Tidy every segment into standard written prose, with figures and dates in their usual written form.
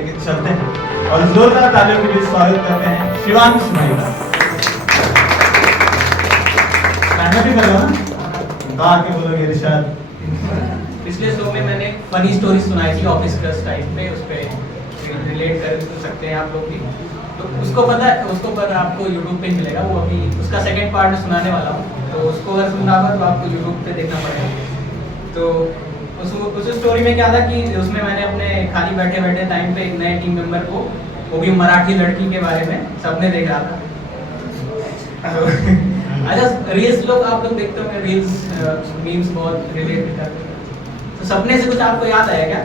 चलते हैं और जोरदार तालियों के बीच स्वागत करते हैं शिवांश भाई का। मैं भी कर रहा हूँ तो आके बोलोगे इरशाद। पिछले शो में मैंने फनी स्टोरी सुनाई थी ऑफिस क्रश टाइप पे, उस पे रिलेट कर सकते हैं आप लोग भी। तो उसको पता है, उसको पर आपको यूट्यूब पे मिलेगा, वो अभी उसका सेकंड पार्ट में सुनाने वाला हूँ। तो उसको अगर सुनना होगा तो आपको यूट्यूब पे देखना पड़ेगा। तो उस स्टोरी में क्या था कि उसमें मैंने अपने खाली बैठे बैठे टाइम पे एक नए टीम मेंबर को, वो भी मराठी लड़की के बारे में सपने देख रहा था। तो अच्छा, रील्स लोग आप लोग देखते होंगे, रील्स मीम्स बहुत रिलेट करते हैं। तो सपने से कुछ आपको याद आया क्या?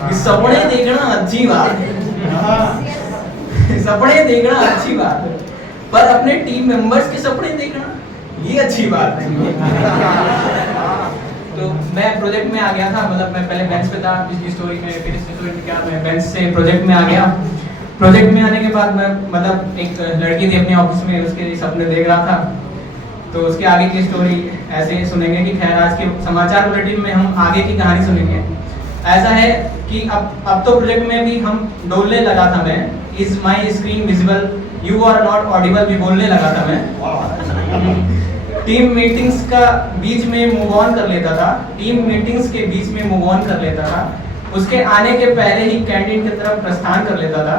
कि सपने देखना अच्छी बात है, सपने देखना अच्छी बात है, पर अपने टीम मेंबर्स के सपने देखना ये अच्छी बात नहीं है। तो मैं प्रोजेक्ट में आ गया था, मतलब मैं पहले बेंच पे था पिछली स्टोरी में, फिर इस स्टोरी में क्या मैं बेंच से प्रोजेक्ट में आ गया। प्रोजेक्ट में आने के बाद मैं मतलब एक लड़की थी अपने ऑफिस में, उसके सपने देख रहा था। तो उसके आगे की स्टोरी ऐसे सुनेंगे कि खैर आज के समाचार बुलेटिन में हम आगे की कहानी सुनेंगे। ऐसा है कि अब तो प्रोजेक्ट में भी हम बोलने लगा था मैं, is my screen visible, you are not audible भी बोलने लगा था मैं। टीम मीटिंग्स का बीच में मूव ऑन कर लेता था, टीम मीटिंग्स के बीच में मूव ऑन कर लेता था, उसके आने के पहले ही कैंटीन की तरफ प्रस्थान कर लेता था।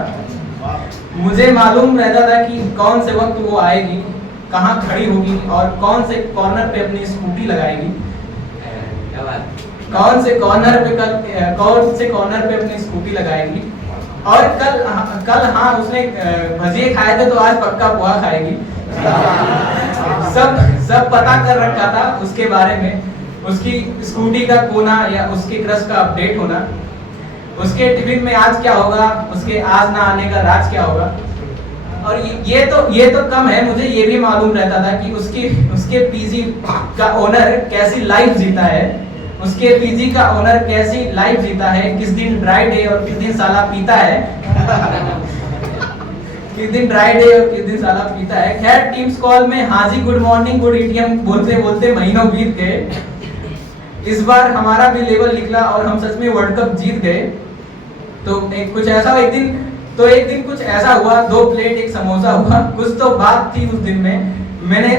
मुझे मालूम रहता था कि कौन से वक्त वो आएगी, कहाँ खड़ी होगी और कौन से कॉर्नर पे अपनी स्कूटी लगाएगी, कौन से कॉर्नर पे अपनी स्कूटी लगाएगी। और कल हाँ उसने भजिए खाए थे तो आज पक्का पोहा खाएगी। सब पता कर रखा था उसके बारे में, उसकी स्कूटी का कोना या उसके क्रश का अपडेट होना, उसके टिफिन में आज क्या होगा, उसके आज ना आने का राज क्या होगा। और ये तो कम है, मुझे ये भी मालूम रहता था कि उसके पीजी का ओनर कैसी लाइफ जीता है, उसके पीजी का ओनर कैसी लाइफ जीता है, किस दिन ड्राई डे और किस दिन साला पीता है। किस दिन ड्राई डे और किस दिन साला पीता है। खैर टीम्स कॉल में हाँ जी गुड मॉर्निंग गुड ईटीएम बोलते बोलते महीनों बीत गए। इस बार हमारा भी लेवल निकला और हम सच में वर्ल्ड कप जीत गए। तो एक दिन कुछ ऐसा हुआ, 2 प्लेट एक समोसा हुआ, कुछ तो बात थी उस दिन में।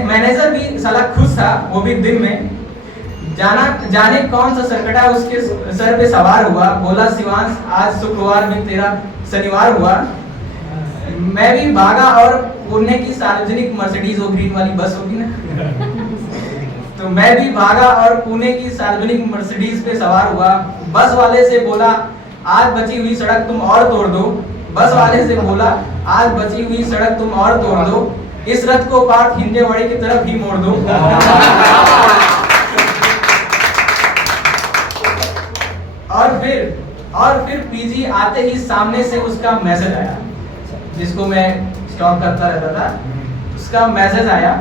मैनेजर भी साला खुश था, वो भी दिन में। जाने कौन सा सरकटा उसके सर पे सवार हुआ, बोला शिवांश आज शुक्रवार में तेरा शनिवार हुआ। मैं भी भागा और पुणे की सार्वजनिक मर्सिडीज, वो ग्रीन वाली बस होगी ना, तो मैं भी भागा और पुणे की सार्वजनिक मर्सिडीज पे सवार हुआ। बस वाले से बोला आज बची हुई सड़क तुम और तोड़ दो, बस वाले से बोला आज बची हुई सड़क तुम और तोड़ दो, इस रथ को पार्थ हिंदेवाड़ी की तरफ ही मोड़ दो। और फिर पीजी आते ही सामने से उसका मैसेज आया, जिसको मैं स्टॉक करता रहता था, उसका मैसेज आया।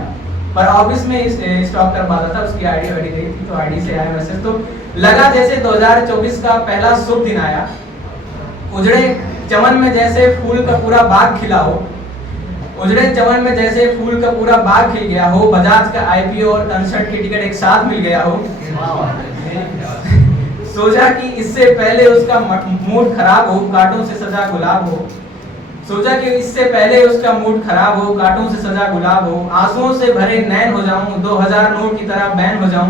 पर ऑफिस में स्टॉक कर पाता था, उसकी आईडी देखी थी तो आईडी से आया मैसेज। तो लगा जैसे 2024 का पहला शुभ दिन आया। उजड़े चमन में जैसे फूल का पूरा बाग खिला हो, उजड़े चमन में जैसे फूल का पूरा बाग खिल गया हो, बजाज का आईपीओ और कंसर्ट की टिकट एक साथ मिल गया हो। सोचा कि इससे पहले उसका मूड खराब हो, कांटों से सजा गुलाब हो। सोचा कि इससे पहले उसका मूड खराब हो, कांटों से सजा गुलाब हो, आंसुओं से भरे नैन हो जाऊं, 2000 नोट की तरह बैन हो जाऊं।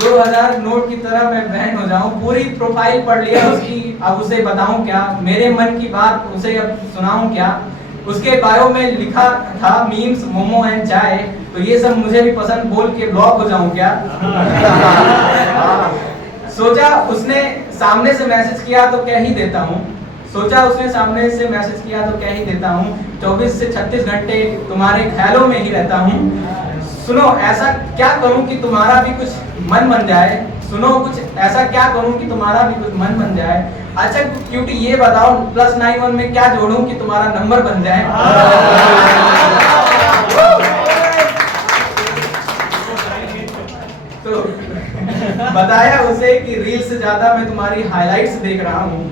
2000 नोट की तरह मैं बैन हो जाऊं। पूरी प्रोफाइल पढ़ लिया उसकी, अब उसे बताऊं क्या, मेरे मन की बात उसे अब सुनाऊं क्या। उसके बायो में लिखा था मीम्स मोमो एंड चाय, तो ये सब मुझे भी पसंद बोल के ब्लॉक हो जाऊं क्या। सोचा उसने सामने से मैसेज किया तो कह ही देता हूँ, 24 से 36 घंटे तुम्हारे ख्यालों में ही रहता हूँ। सुनो ऐसा क्या करूँ कि तुम्हारा भी कुछ मन बन जाए, अच्छा क्यूटी ये बताओ +91 में क्या जोड़ूं कि तुम्हारा नंबर बन जाए। तो बताया उसे कि रील से ज्यादा मैं तुम्हारी हाइलाइट्स देख रहा हूँ,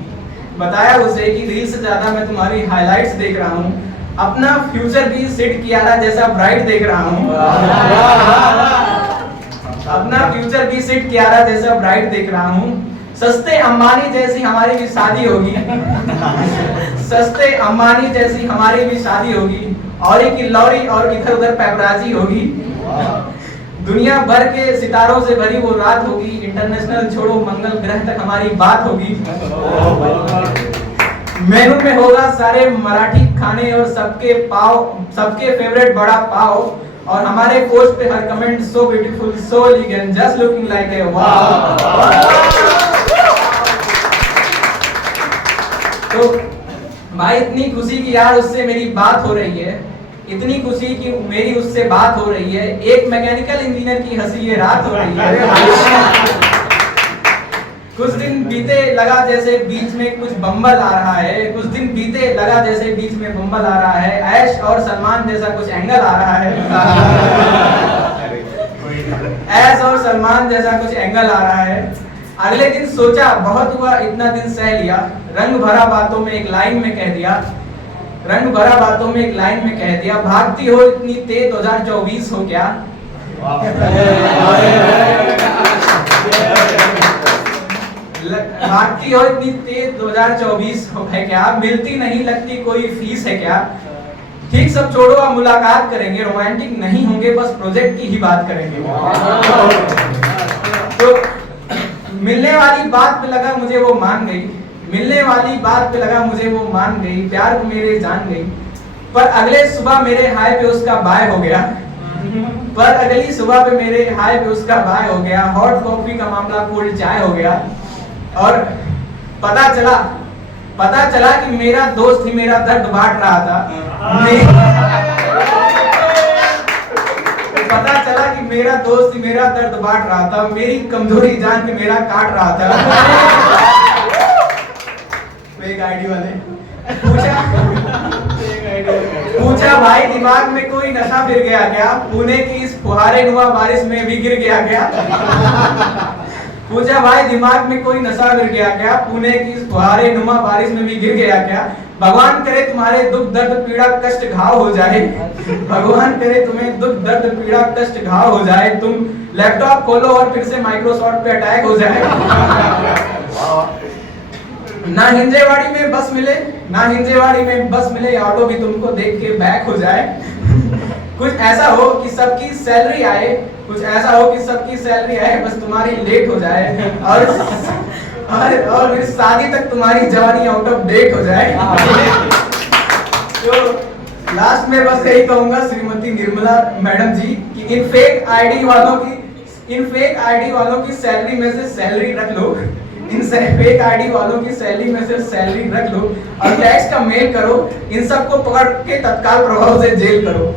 अपना फ्यूचर भी सेट किया जैसा ब्राइट देख रहा हूँ। अपना फ्यूचर भी सिट कियारा जैसा ब्राइट देख रहा हूँ। सस्ते अंबानी जैसी हमारी भी शादी होगी। सस्ते अंबानी जैसी हमारी भी शादी होगी। औरी की लौरी और इधर उधर पैपराजी होगी। दुनिया भर के सितारों से भरी वो रात होगी। इंटरनेशनल छोड़ो मंगल ग्रह तक हमारी बात होगी। मेनू में होगा सारे मराठी खाने और सबके फेवरेट बड़ा पाव। और हमारे पोस्ट पे हर comment so beautiful, so elegant, just looking like a wow. तो भाई इतनी खुशी की यार उससे मेरी बात हो रही है, इतनी खुशी की मेरी उससे बात हो रही है। एक मैकेनिकल इंजीनियर की हंसी ये रात हो रही है। कुछ दिन बीते लगा जैसे बीच में कुछ बम्बल आ रहा है। कुछ दिन बीते लगा जैसे बीच में बम्बल आ रहा है। ऐश और सलमान जैसा कुछ एंगल आ रहा है। ऐश और सलमान जैसा कुछ एंगल आ रहा है। अगले दिन सोचा बहुत हुआ इतना दिन सह लिया। रंग भरा बातों में एक लाइन में कह दिया। रंग भरा बातों में एक लाइन में कह दिया। भागती हो इतनी तेज 2024 हो क्या। भागती हो इतनी तेज 2024 है क्या। मिलती नहीं लगती कोई फीस है क्या। ठीक सब छोड़ो अब मुलाकात करेंगे। रोमांटिक नहीं होंगे बस प्रोजेक्ट की ही बात करेंगे। तो मिलने वाली बात पे लगा मुझे वो मान गई। मिलने वाली बात पे लगा मुझे वो मान गई। प्यार को मेरे जान गई। पर अगले सुबह मेरे हाय पे उसका बाय हो गया। पर अगली सुबह पे मेरे हाय पे उसका बाय हो गया। हॉट कॉफी का मामला कोल्ड चाय हो गया। और पता चला कि मेरा दोस्त ही मेरा दर्द बांट रहा था। पता चला कि मेरा दोस्त ही मेरा दर्द बांट रहा था। मेरी कमजोरी जान के मेरा काट रहा था। फेक आईडी वाले पूछा भाई दिमाग में कोई नशा फिर गया क्या। पुणे की इस फुहारे नुमा बारिश में भी गिर गया क्या। पूछा भाई दिमाग में कोई नशा फिर गया क्या। पुणे की इस फुहारे नुमा बारिश में भी गिर गया क्या। भगवान करे तुम्हारे दुख दर्द पीड़ा कष्ट घाव हो जाए। भगवान करे तुम्हें दुख दर्द पीड़ा कष्ट घाव हो जाए। तुम लैपटॉप खोलो और फिर से माइक्रोसॉफ्ट पे अटैक हो जाए। ना हिंजेवाड़ी में बस मिले ऑटो भी तुमको देख के बैक हो जाए। कुछ ऐसा हो कि सबकी सैलरी आए। बस तुम्हारी लेट हो जाए। और फिर शादी तक तुम्हारी जवानी आउट ऑफ डेट हो जाए। तो लास्ट में बस यही कहूंगा श्रीमती निर्मला मैडम जी कि इन फेक आईडी वालों की सैलरी में से सैलरी रख लो। इन फेक आईडी वालों की सैलरी में से सैलरी रख लो और टैक्स का मेल करो। इन सबको पकड़ के तत्काल प्रभाव से जेल करो।